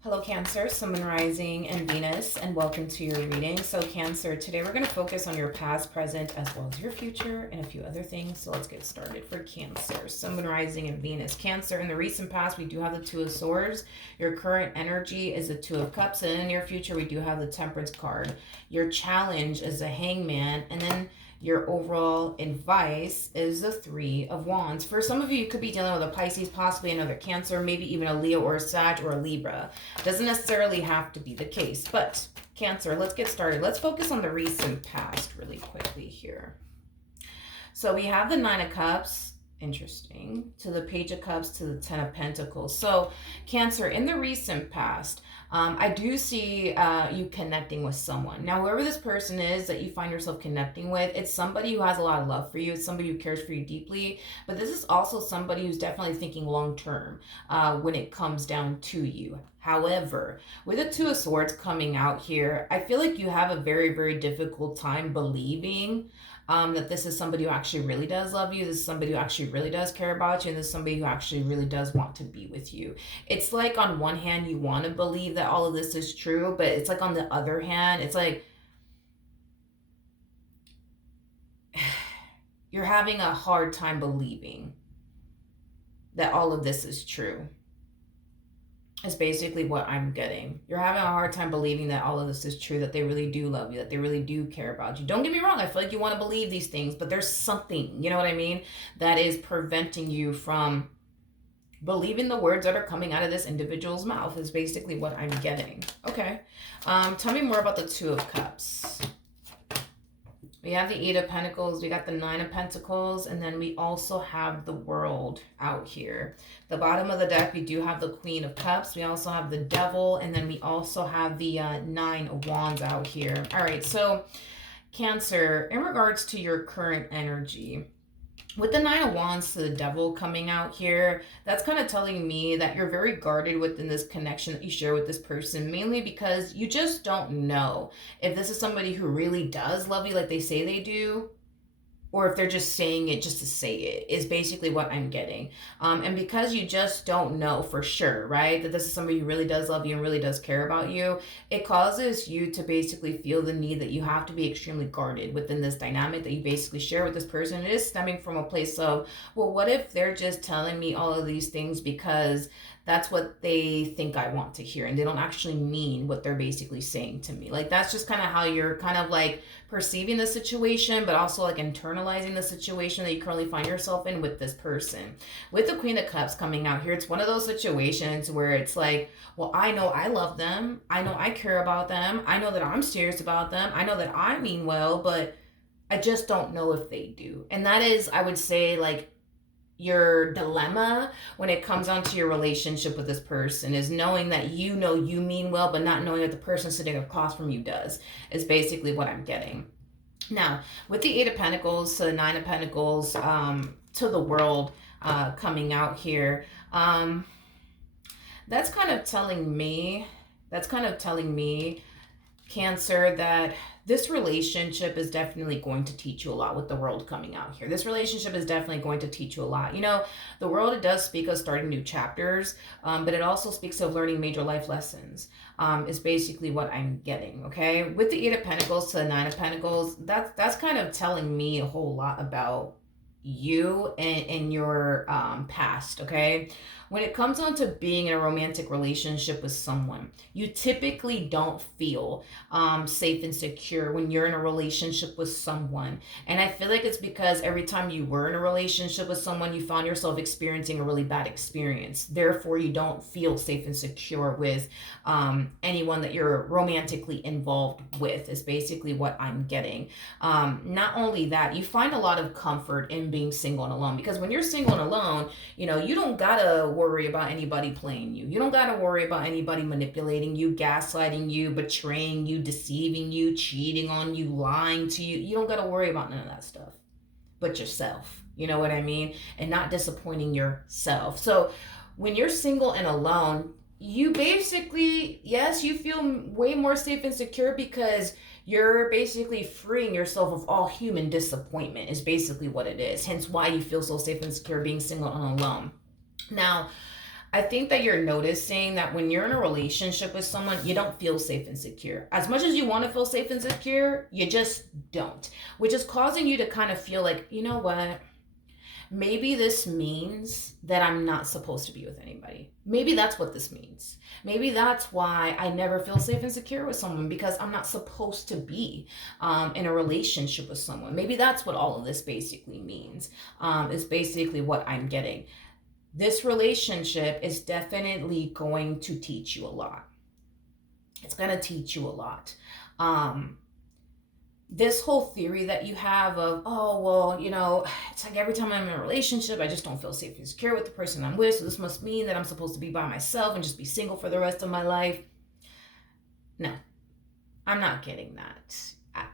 Hello Cancer, Sun, Moon, Rising, and Venus, and welcome to your reading. So Cancer, today we're going to focus on your past, present, as well as your future, and a few other things. So let's get started for Cancer, Sun, Moon, Rising, and Venus. Cancer, in the recent past, we do have the Two of Swords. Your current energy is the Two of Cups, and in the near future, we do have the Temperance card. Your challenge is the Hangman, and then your overall advice is the Three of Wands. For some of you, you could be dealing with a Pisces, possibly another Cancer, maybe even a Leo or a Sag or a Libra. Doesn't necessarily have to be the case, but Cancer, let's get started. Let's focus on the recent past really quickly here. So we have the Nine of Cups, interesting, to the Page of Cups, to the Ten of Pentacles. So Cancer, in the recent past, I do see you connecting with someone. Now, whoever this person is that you find yourself connecting with, it's somebody who has a lot of love for you. It's somebody who cares for you deeply. But this is also somebody who's definitely thinking long term when it comes down to you. However, with the Two of Swords coming out here, I feel like you have a very, very difficult time believing that this is somebody who actually really does love you. This is somebody who actually really does care about you. And this is somebody who actually really does want to be with you. It's like on one hand, you want to believe that all of this is true, but it's like on the other hand, it's like you're having a hard time believing that all of this is true. Is basically what I'm getting. You're having a hard time believing that all of this is true, that they really do love you, that they really do care about you. Don't get me wrong, I feel like you want to believe these things, but there's something, you know what I mean, that is preventing you from believing the words that are coming out of this individual's mouth, is basically what I'm getting. Okay. Tell me more about the Two of Cups. We have the Eight of Pentacles, we got the Nine of Pentacles, and then we also have the World out here. The bottom of the deck, we do have the Queen of Cups, we also have the Devil, and then we also have the Nine of Wands out here. All right, so Cancer, in regards to your current energy, with the Nine of Wands to the Devil coming out here, that's kind of telling me that you're very guarded within this connection that you share with this person, mainly because you just don't know if this is somebody who really does love you like they say they do, or if they're just saying it just to say it, is basically what I'm getting. And because you just don't know for sure, right, that this is somebody who really does love you and really does care about you, it causes you to basically feel the need that you have to be extremely guarded within this dynamic that you basically share with this person. It is stemming from a place of, well, what if they're just telling me all of these things because that's what they think I want to hear, and they don't actually mean what they're basically saying to me. Like, that's just kind of how you're kind of like perceiving the situation, but also like internalizing the situation that you currently find yourself in with this person. With the Queen of Cups coming out here, it's one of those situations where it's like, well, I know I love them, I know I care about them, I know that I'm serious about them, I know that I mean well, but I just don't know if they do. And that is, I would say, like, your dilemma when it comes down to your relationship with this person, is knowing that you know you mean well, but not knowing that the person sitting across from you does, is basically what I'm getting. Now, with the Eight of Pentacles to the Nine of Pentacles, to the World coming out here, that's kind of telling me, Cancer, that this relationship is definitely going to teach you a lot with the World coming out here. This relationship is definitely going to teach you a lot. You know, the World, it does speak of starting new chapters, but it also speaks of learning major life lessons, is basically what I'm getting, okay? With the Eight of Pentacles to the Nine of Pentacles, that's kind of telling me a whole lot about you and your past, okay? When it comes on to being in a romantic relationship with someone, you typically don't feel safe and secure when you're in a relationship with someone. And I feel like it's because every time you were in a relationship with someone, you found yourself experiencing a really bad experience. Therefore, you don't feel safe and secure with anyone that you're romantically involved with, is basically what I'm getting. Not only that, you find a lot of comfort in being single and alone, because when you're single and alone, you know, you don't gotta worry about anybody playing you. You don't gotta worry about anybody manipulating you, gaslighting you, betraying you, deceiving you, cheating on you, lying to you. You don't gotta worry about none of that stuff but yourself. You know what I mean? And not disappointing yourself. So when you're single and alone, you basically, yes, you feel way more safe and secure because you're basically freeing yourself of all human disappointment, is basically what it is. Hence why you feel so safe and secure being single and alone. Now, I think that you're noticing that when you're in a relationship with someone, you don't feel safe and secure. As much as you want to feel safe and secure, you just don't, which is causing you to kind of feel like, you know what? Maybe this means that I'm not supposed to be with anybody. Maybe that's what this means. Maybe that's why I never feel safe and secure with someone, because I'm not supposed to be in a relationship with someone. Maybe that's what all of this basically means, is basically what I'm getting. This relationship is definitely going to teach you a lot. It's going to teach you a lot. Um, this whole theory that you have of, oh, well, it's like every time I'm in a relationship, I just don't feel safe and secure with the person I'm with. So this must mean that I'm supposed to be by myself and just be single for the rest of my life. No, I'm not getting that.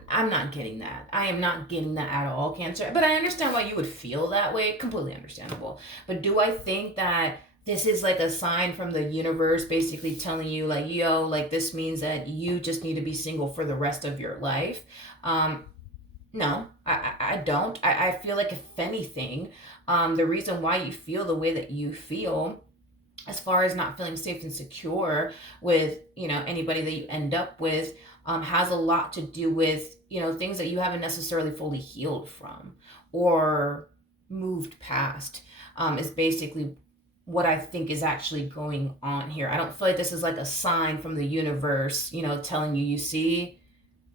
I'm not getting that. I am not getting that at all, Cancer. But I understand why you would feel that way. Completely understandable. But do I think that this is like a sign from the universe basically telling you, like, yo, like, this means that you just need to be single for the rest of your life? Um, no, I don't. I feel like, if anything, the reason why you feel the way that you feel, as far as not feeling safe and secure with anybody that you end up with, has a lot to do with things that you haven't necessarily fully healed from or moved past, is basically what I think is actually going on here. I don't feel like this is like a sign from the universe, telling you, you see,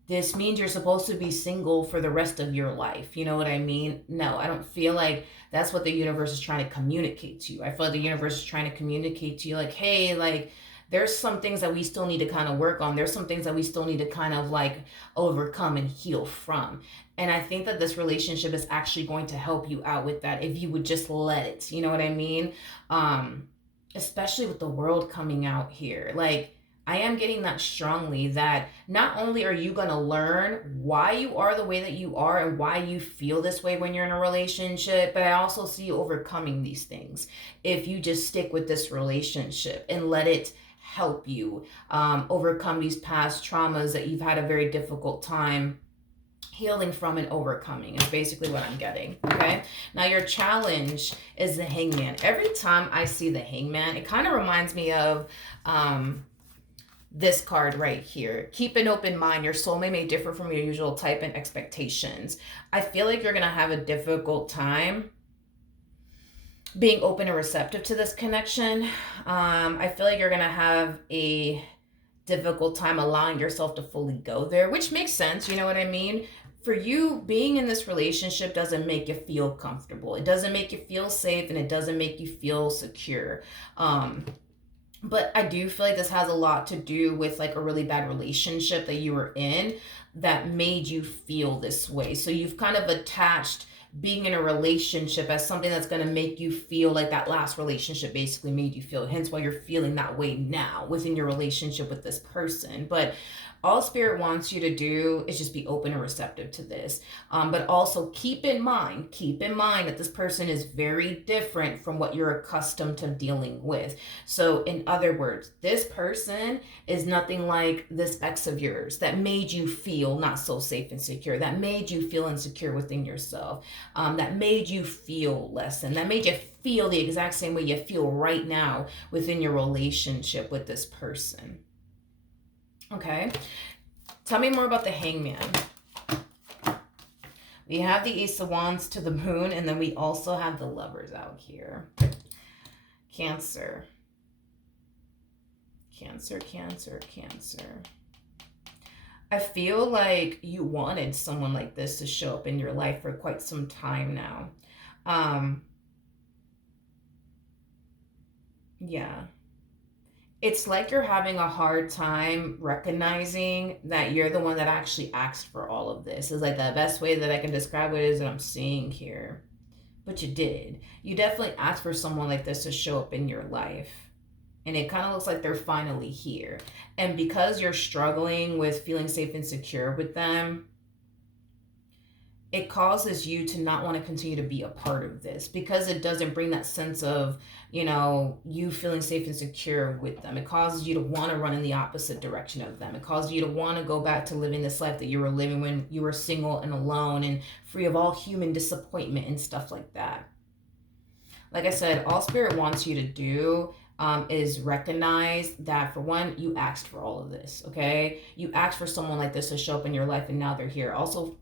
this means you're supposed to be single for the rest of your life. You know what I mean? No, I don't feel like that's what the universe is trying to communicate to you. I feel like the universe is trying to communicate to you, like, hey, like, there's some things that we still need to kind of work on. There's some things that we still need to kind of like overcome and heal from. And I think that this relationship is actually going to help you out with that if you would just let it. You know what I mean? Um, Especially with the world coming out here. Like, I am getting that strongly, that not only are you going to learn why you are the way that you are and why you feel this way when you're in a relationship, but I also see you overcoming these things if you just stick with this relationship and let it help you overcome these past traumas that you've had a very difficult time healing from and overcoming, is basically what I'm getting. Okay, now your challenge is the Hangman. Every time I see the Hangman, it kind of reminds me of this card right here. Keep an open mind. Your soulmate may differ from your usual type and expectations. I feel like you're going to have a difficult time being open and receptive to this connection. I feel like you're going to have a difficult time allowing yourself to fully go there, which makes sense. You know what I mean? For you, being in this relationship doesn't make you feel comfortable. It doesn't make you feel safe, and it doesn't make you feel secure. But I do feel like this has a lot to do with like a really bad relationship that you were in that made you feel this way. So you've kind of attached being in a relationship as something that's going to make you feel like that last relationship basically made you feel. Hence why you're feeling that way now within your relationship with this person. But all Spirit wants you to do is just be open and receptive to this. But also keep in mind that this person is very different from what you're accustomed to dealing with. So in other words, this person is nothing like this ex of yours that made you feel not so safe and secure, that made you feel insecure within yourself, that made you feel less than, that made you feel the exact same way you feel right now within your relationship with this person. Okay, tell me more about the Hangman. We have the Ace of Wands to the Moon, and then we also have the Lovers out here. Cancer. Cancer, Cancer, Cancer. I feel like you wanted someone like this to show up in your life for quite some time now. Yeah. It's like you're having a hard time recognizing that you're the one that actually asked for all of this. Is like the best way that I can describe it is that I'm seeing here. But you did. You definitely asked for someone like this to show up in your life. And it kind of looks like they're finally here. And because you're struggling with feeling safe and secure with them, it causes you to not want to continue to be a part of this, because it doesn't bring that sense of, you feeling safe and secure with them. It causes you to want to run in the opposite direction of them. It causes you to want to go back to living this life that you were living when you were single and alone and free of all human disappointment and stuff like that. Like I said, all Spirit wants you to do is recognize that, for one, you asked for all of this, okay? You asked for someone like this to show up in your life, and now they're here. Also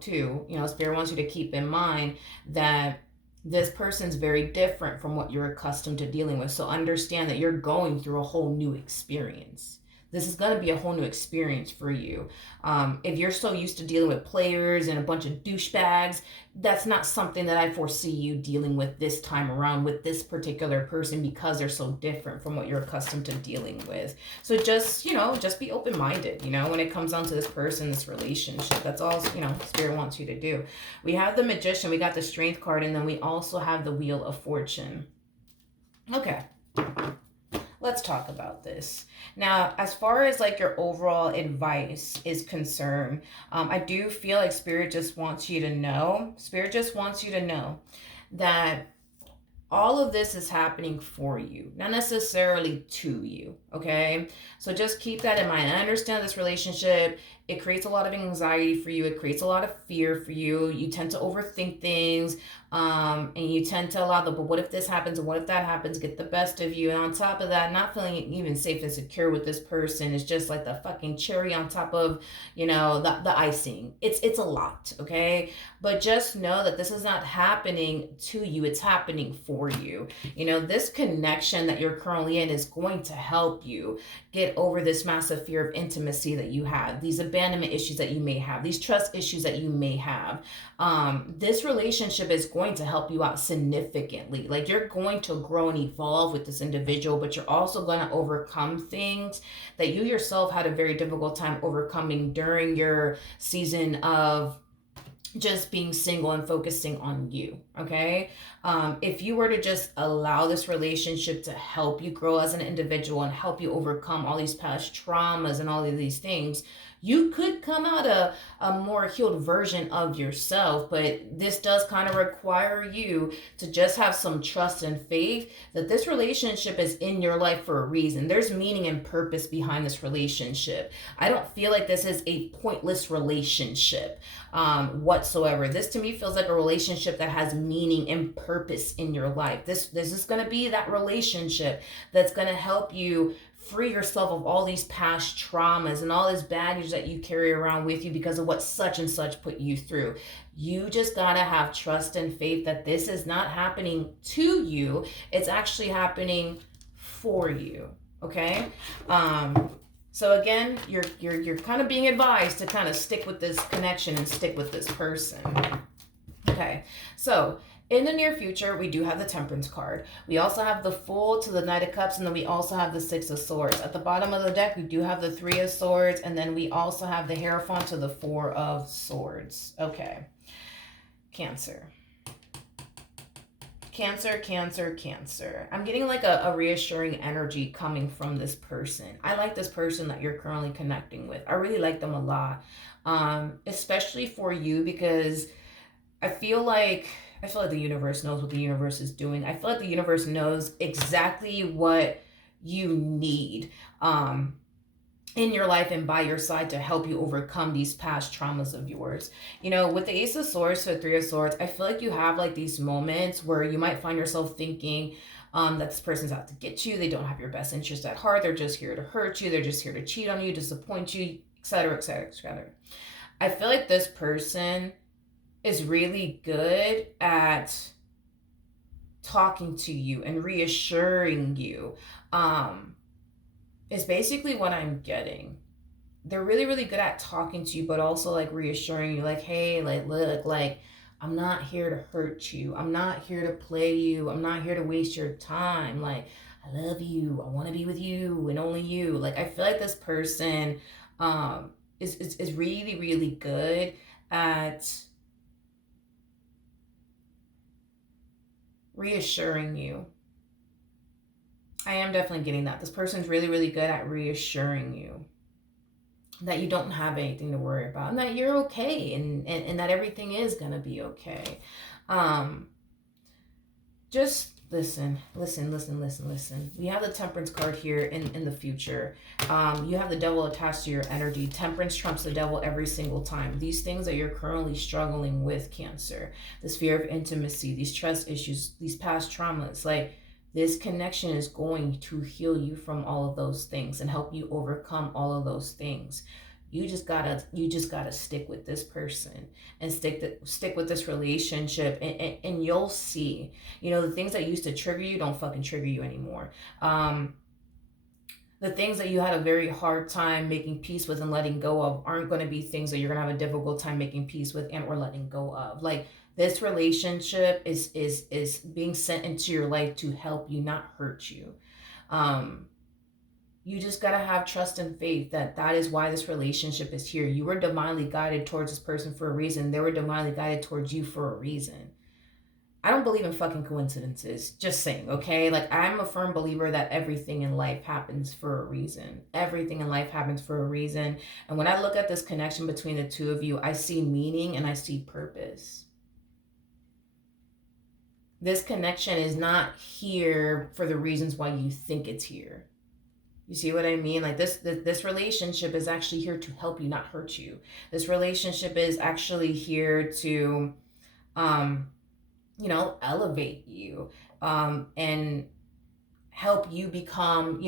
too, Spirit wants you to keep in mind that this person's very different from what you're accustomed to dealing with. So understand that you're going through a whole new experience. This is going to be a whole new experience for you. If you're so used to dealing with players and a bunch of douchebags, that's not something that I foresee you dealing with this time around with this particular person, because they're so different from what you're accustomed to dealing with. So just be open-minded, when it comes down to this person, this relationship. That's all, Spirit wants you to do. We have the Magician, we got the Strength card, and then we also have the Wheel of Fortune. Okay. Let's talk about this. Now, as far as like your overall advice is concerned, I do feel like Spirit just wants you to know that all of this is happening for you, not necessarily to you, okay? So just keep that in mind. I understand this relationship, it creates a lot of anxiety for you. It creates a lot of fear for you. You tend to overthink things, and you tend to allow but what if this happens and what if that happens, get the best of you. And on top of that, not feeling even safe and secure with this person is just like the fucking cherry on top of, the icing. It's a lot, okay? But just know that this is not happening to you. It's happening for you. This connection that you're currently in is going to help you get over this massive fear of intimacy that you have, these abandonment issues that you may have, these trust issues that you may have. This relationship is going to help you out significantly. Like, you're going to grow and evolve with this individual, but you're also going to overcome things that you yourself had a very difficult time overcoming during your season of just being single and focusing on you, okay? If you were to just allow this relationship to help you grow as an individual and help you overcome all these past traumas and all of these things, you could come out a more healed version of yourself. But this does kind of require you to just have some trust and faith that this relationship is in your life for a reason. There's meaning and purpose behind this relationship. I don't feel like this is a pointless relationship whatsoever. This to me feels like a relationship that has meaning and purpose in your life. This is going to be that relationship that's going to help you free yourself of all these past traumas and all this baggage that you carry around with you because of what such and such put you through. You just gotta have trust and faith that this is not happening to you. It's actually happening for you. Okay? So again, you're kind of being advised to kind of stick with this connection and stick with this person. Okay, so in the near future, we do have the Temperance card. We also have the Fool to the Knight of Cups, and then we also have the Six of Swords. At the bottom of the deck, we do have the Three of Swords, and then we also have the Hierophant to the Four of Swords. Okay, Cancer. Cancer. I'm getting like a reassuring energy coming from this person. I like this person that you're currently connecting with. I really like them a lot, especially for you, because I feel like the universe knows what the universe is doing. I feel like the universe knows exactly what you need in your life and by your side to help you overcome these past traumas of yours. With the Ace of Swords to the Three of Swords, I feel like you have like these moments where you might find yourself thinking that this person's out to get you. They don't have your best interest at heart. They're just here to hurt you. They're just here to cheat on you, disappoint you, etc., etc., etc. I feel like this person is really good at talking to you and reassuring you, is basically what I'm getting. They're really, really good at talking to you, but also like reassuring you, like, hey, like, look, like, I'm not here to hurt you. I'm not here to play you. I'm not here to waste your time. Like, I love you. I want to be with you and only you. Like, I feel like this person is really, really good at reassuring you. I am definitely getting that. This person's really, really good at reassuring you that you don't have anything to worry about and that you're okay and that everything is going to be okay. Just listen. We have the Temperance card here in the future. You have the Devil attached to your energy. Temperance trumps the Devil every single time. These things that you're currently struggling with, Cancer, this fear of intimacy, these trust issues, these past traumas, like, This connection is going to heal you from all of those things and help you overcome all of those things. You just gotta stick with this person and stick with this relationship, and you'll see, the things that used to trigger you don't fucking trigger you anymore. The things that you had a very hard time making peace with and letting go of aren't going to be things that you're going to have a difficult time making peace with and or letting go of. Like, this relationship is being sent into your life to help you, not hurt you. um you just got to have trust and faith that that is why this relationship is here. You were divinely guided towards this person for a reason. They were divinely guided towards you for a reason. I don't believe in fucking coincidences. Just saying, okay? Like, I'm a firm believer that everything in life happens for a reason. Everything in life happens for a reason. And when I look at this connection between the two of you, I see meaning and I see purpose. This connection is not here for the reasons why you think it's here. You see what I mean? Like, this relationship is actually here to help you, not hurt you. This relationship is actually here to elevate you, and help you become,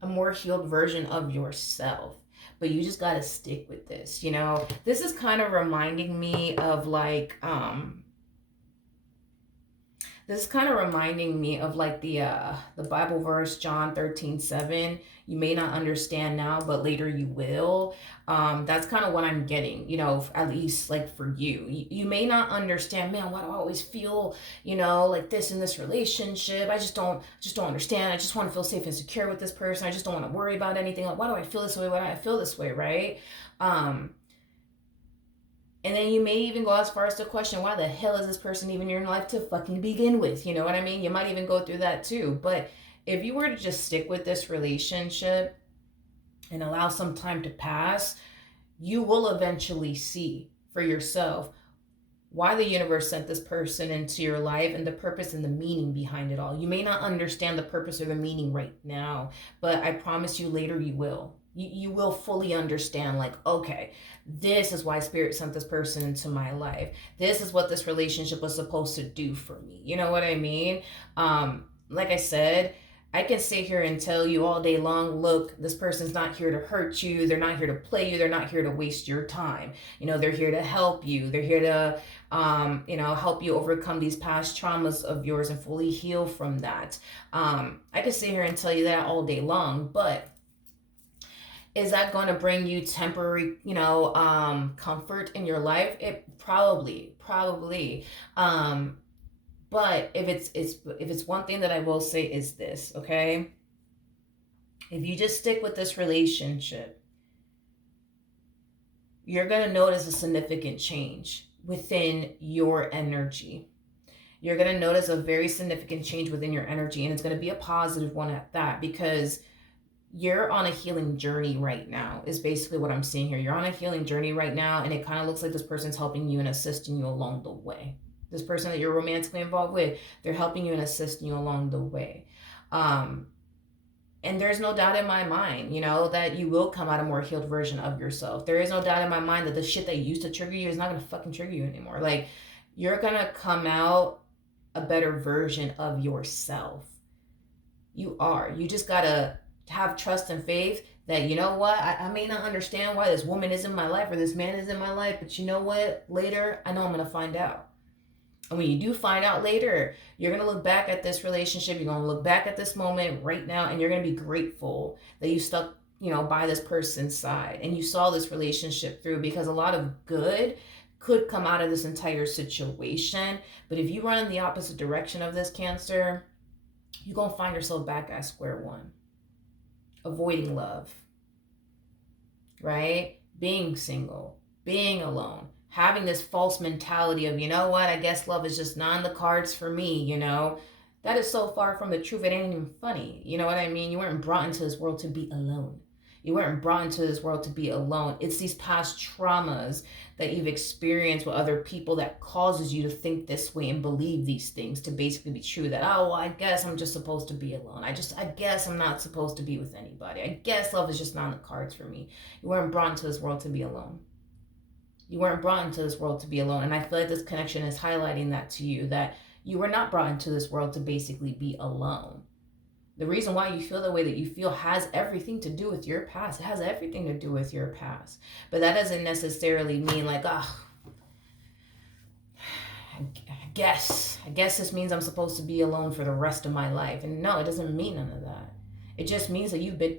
a more healed version of yourself. But you just got to stick with this. This is kind of reminding me of like, the Bible verse, John 13:7. You may not understand now, but later you will. That's kind of what I'm getting, at least like for you. You may not understand, man, why do I always feel, like this in this relationship? I just don't understand. I just want to feel safe and secure with this person. I just don't want to worry about anything. Like, why do I feel this way? Why do I feel this way, right? And then you may even go as far as to question, why the hell is this person even in your life to fucking begin with? You know what I mean? You might even go through that too. But if you were to just stick with this relationship and allow some time to pass, you will eventually see for yourself why the universe sent this person into your life and the purpose and the meaning behind it all. You may not understand the purpose or the meaning right now, but I promise you later you will. You will fully understand, like, okay, this is why spirit sent this person into my life. This is what this relationship was supposed to do for me. You know what I mean? Like I said, I can sit here and tell you all day long, look, this person's not here to hurt you. They're not here to play you. They're not here to waste your time. They're here to help you. They're here to, help you overcome these past traumas of yours and fully heal from that. I can sit here and tell you that all day long, but is that going to bring you temporary, comfort in your life? It probably. But if it's one thing that I will say is this, okay? If you just stick with this relationship, you're going to notice a significant change within your energy. You're going to notice a very significant change within your energy, and it's going to be a positive one at that, because you're on a healing journey right now, is basically what I'm seeing here. You're on a healing journey right now, and it kind of looks like this person's helping you and assisting you along the way. This person that you're romantically involved with, they're helping you and assisting you along the way. And there's no doubt in my mind, that you will come out a more healed version of yourself. There is no doubt in my mind that the shit that used to trigger you is not going to fucking trigger you anymore. Like, you're going to come out a better version of yourself. You are. You just got to have trust and faith that, you know what, I may not understand why this woman is in my life or this man is in my life, but you know what, later I know I'm going to find out. And when you do find out later, you're going to look back at this relationship, you're going to look back at this moment right now, and you're going to be grateful that you stuck, by this person's side and you saw this relationship through, because a lot of good could come out of this entire situation. But if you run in the opposite direction of this, Cancer, you're going to find yourself back at square one. Avoiding love, right? Being single, being alone, having this false mentality of, you know what, I guess love is just not in the cards for me, That is so far from the truth, it ain't even funny. You know what I mean? You weren't brought into this world to be alone. You weren't brought into this world to be alone. It's these past traumas that you've experienced with other people that causes you to think this way and believe these things to basically be true. That, oh, well, I guess I'm just supposed to be alone. I guess I'm not supposed to be with anybody. I guess love is just not in the cards for me. You weren't brought into this world to be alone. You weren't brought into this world to be alone. And I feel like this connection is highlighting that to you, that You were not brought into this world to basically be alone. The reason why you feel the way that you feel has everything to do with your past. It has everything to do with your past. But that doesn't necessarily mean like, oh, I guess this means I'm supposed to be alone for the rest of my life. And no, it doesn't mean none of that. It just means that you've been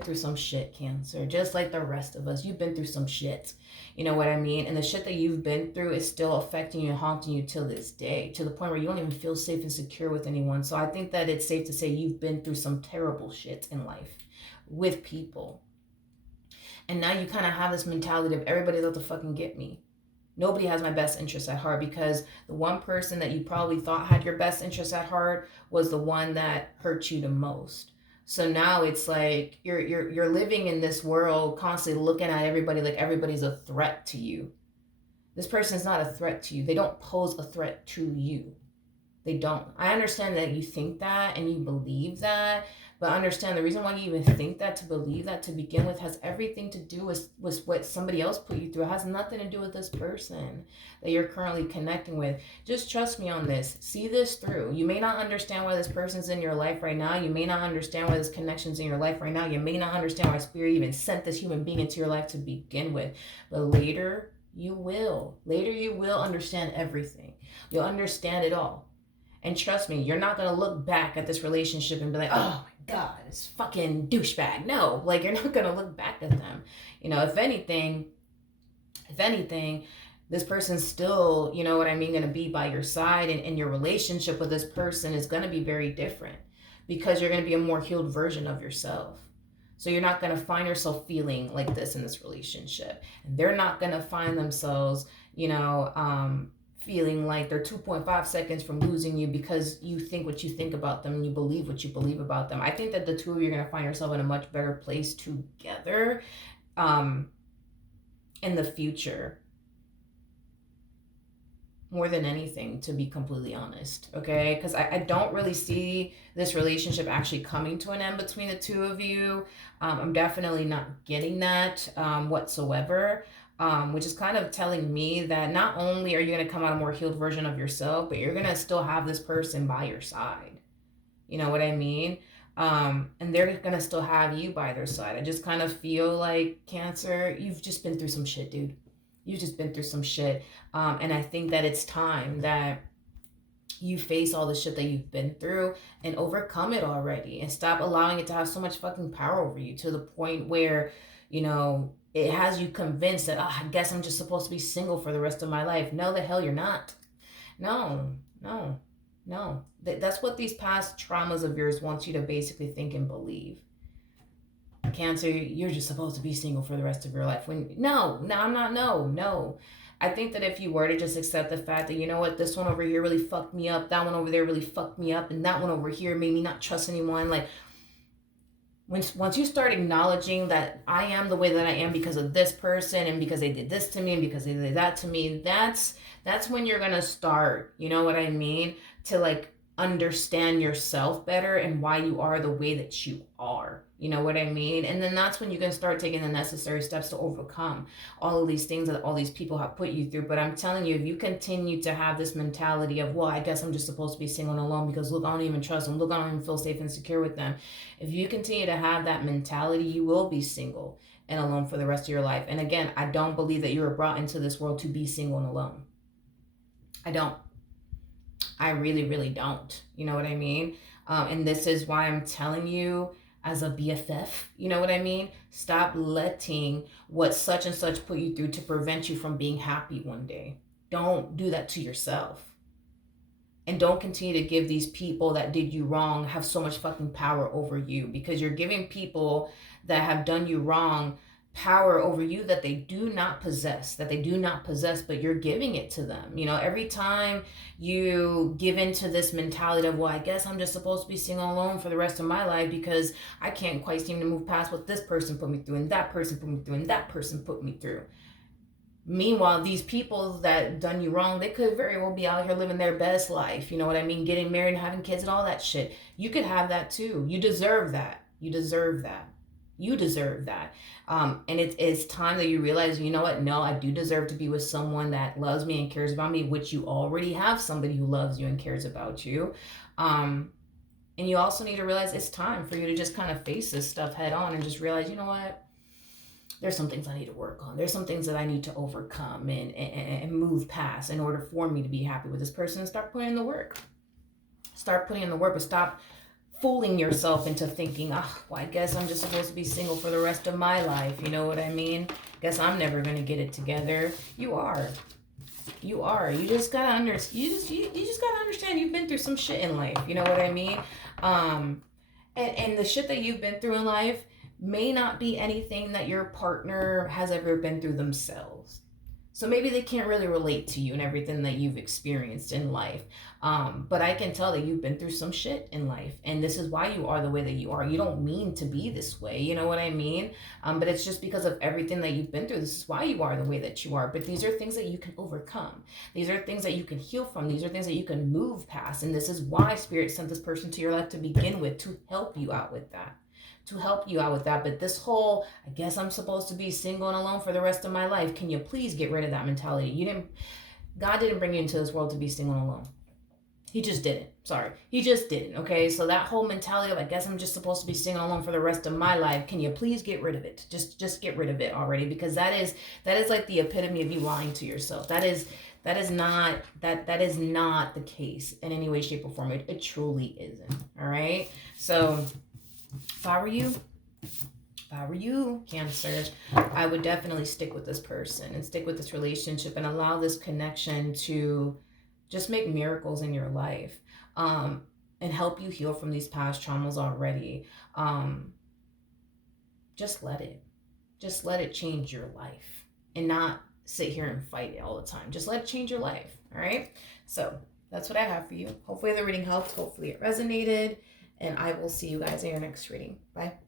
through some shit, Cancer. Just like the rest of us. You've been through some shit. You know what I mean? And the shit that you've been through is still affecting you and haunting you till this day, to the point where you don't even feel safe and secure with anyone. So I think that it's safe to say you've been through some terrible shit in life with people. And now you kind of have this mentality of everybody's out to fucking get me. Nobody has my best interest at heart, because the one person that you probably thought had your best interest at heart was the one that hurt you the most. So now it's like you're living in this world constantly looking at everybody like everybody's a threat to you. This person's not a threat to you. They don't pose a threat to you. They don't. I understand that you think that and you believe that, but understand the reason why you even think that, to believe that to begin with, has everything to do with what somebody else put you through. It has nothing to do with this person that you're currently connecting with. Just trust me on this. See this through. You may not understand why this person's in your life right now. You may not understand why this connection's in your life right now. You may not understand why Spirit even sent this human being into your life to begin with. But later, you will. Later, you will understand everything. You'll understand it all. And trust me, you're not going to look back at this relationship and be like, oh my God, it's fucking douchebag. No, like, you're not going to look back at them. You know, if anything, this person's still, you know what I mean, going to be by your side. And your relationship with this person is going to be very different, because you're going to be a more healed version of yourself. So you're not going to find yourself feeling like this in this relationship. And they're not going to find themselves, you know, feeling like they're 2.5 seconds from losing you because you think what you think about them and you believe what you believe about them. I think that the two of you are going to find yourself in a much better place together in the future. More than anything, to be completely honest, okay? Because I don't really see this relationship actually coming to an end between the two of you. I'm definitely not getting that whatsoever. Which is kind of telling me that not only are you going to come out a more healed version of yourself, but you're going to still have this person by your side. You know what I mean? And they're going to still have you by their side. I just kind of feel like, Cancer, you've just been through some shit, dude. You've just been through some shit. And I think that it's time that you face all the shit that you've been through and overcome it already, and stop allowing it to have so much fucking power over you, to the point where, you know, it has you convinced that, I guess I'm just supposed to be single for the rest of my life. No, the hell you're not. No. That's what these past traumas of yours wants you to basically think and believe. Cancer, you're just supposed to be single for the rest of your life. No, I'm not. No. I think that if you were to just accept the fact that, you know what, this one over here really fucked me up, that one over there really fucked me up, and that one over here made me not trust anyone, like, once you start acknowledging that I am the way that I am because of this person, and because they did this to me, and because they did that to me, that's when you're gonna start, you know what I mean, to like understand yourself better and why you are the way that you are. You know what I mean? And then that's when you can start taking the necessary steps to overcome all of these things that all these people have put you through. But I'm telling you, if you continue to have this mentality of, well, I guess I'm just supposed to be single and alone because, look, I don't even trust them. Look, I don't even feel safe and secure with them. If you continue to have that mentality, you will be single and alone for the rest of your life. And again, I don't believe that you were brought into this world to be single and alone. I don't. I really, really don't. You know what I mean? And this is why I'm telling you, as a BFF, you know what I mean? Stop letting what such and such put you through to prevent you from being happy one day. Don't do that to yourself. And don't continue to give these people that did you wrong have so much fucking power over you, because you're giving people that have done you wrong power over you that they do not possess, but you're giving it to them. You know, every time you give into this mentality of, well, I guess I'm just supposed to be single alone for the rest of my life because I can't quite seem to move past what this person put me through, and that person put me through, and that person put me through. Meanwhile, these people that done you wrong, they could very well be out here living their best life. You know what I mean? Getting married and having kids and all that shit. You could have that too. You deserve that. You deserve that. And it's time that you realize, you know what? No, I do deserve to be with someone that loves me and cares about me, which you already have somebody who loves you and cares about you. Um, and you also need to realize it's time for you to just kind of face this stuff head on and just realize, you know what? There's some things I need to work on. There's some things that I need to overcome and move past in order for me to be happy with this person and start putting in the work. Start putting in the work, but stop fooling yourself into thinking, oh, well, I guess I'm just supposed to be single for the rest of my life. You know what I mean? Guess I'm never gonna get it together. You are. You are. You just gotta you just gotta understand you've been through some shit in life. You know what I mean? Um, and the shit that you've been through in life may not be anything that your partner has ever been through themselves. So maybe they can't really relate to you and everything that you've experienced in life. But I can tell that you've been through some shit in life. And this is why you are the way that you are. You don't mean to be this way. You know what I mean? But it's just because of everything that you've been through. This is why you are the way that you are. But these are things that you can overcome. These are things that you can heal from. These are things that you can move past. And this is why Spirit sent this person to your life to begin with, to help you out with that. To help you out with that. But this whole, I guess I'm supposed to be single and alone for the rest of my life. Can you please get rid of that mentality? God didn't bring you into this world to be single and alone. He just didn't. Sorry. He just didn't. Okay. So that whole mentality of, I guess I'm just supposed to be single and alone for the rest of my life. Can you please get rid of it? Just get rid of it already. Because that is like the epitome of you lying to yourself. That is not the case in any way, shape, or form. It truly isn't. All right. So if I were you, Cancer, I would definitely stick with this person and stick with this relationship and allow this connection to just make miracles in your life, and help you heal from these past traumas already. Just let it change your life and not sit here and fight it all the time. Just let it change your life. All right. So that's what I have for you. Hopefully the reading helped. Hopefully it resonated. And I will see you guys in your next reading. Bye.